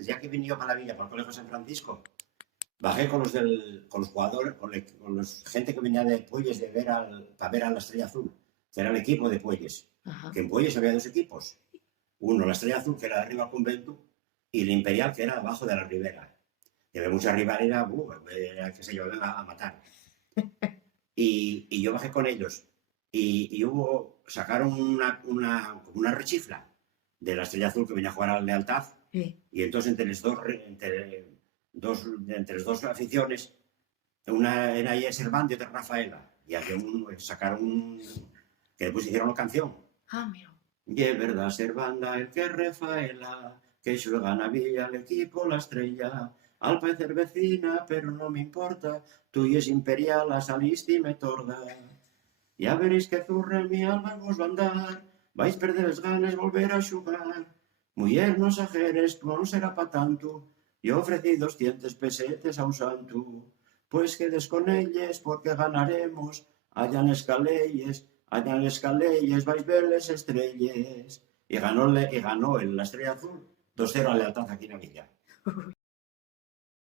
el día que vine yo para la Villa, para el Colegio San Francisco, bajé con los jugadores, con los gente que venía de Puelles para ver a la Estrella Azul, que era el equipo de Puelles. Ajá. Que en Puelles había dos equipos. Uno, la Estrella Azul, que era de arriba al convento, y el Imperial, que era abajo de la Ribera. Y había mucha rivalidad, era que se llevaban a matar. Y yo bajé con ellos. Y sacaron una rechifla de la Estrella Azul que venía a jugar a la Lealtad. Sí. Y entonces entre las dos aficiones, una era Servando y otra Rafaela. Y sacaron que después hicieron una canción. Ah, mira. Y es verdad, Servanda, el que Rafaela, que juega a Villa, el equipo, la Estrella. Al parecer vecina, pero no me importa, tú y es imperial, a saliste y me torda. Ya veréis que zurre mi alma vos va a andar, vais perder las ganas volver a xugar. Muller, no exageres, non será pa tanto, yo ofrecí 200 pesetes a un santo. Pues quedes con elles porque ganaremos, allá en escaleyes, vais verles estrelles. Y ganó la Estrella Azul 2-0 a Lealtad aquí en la Villa.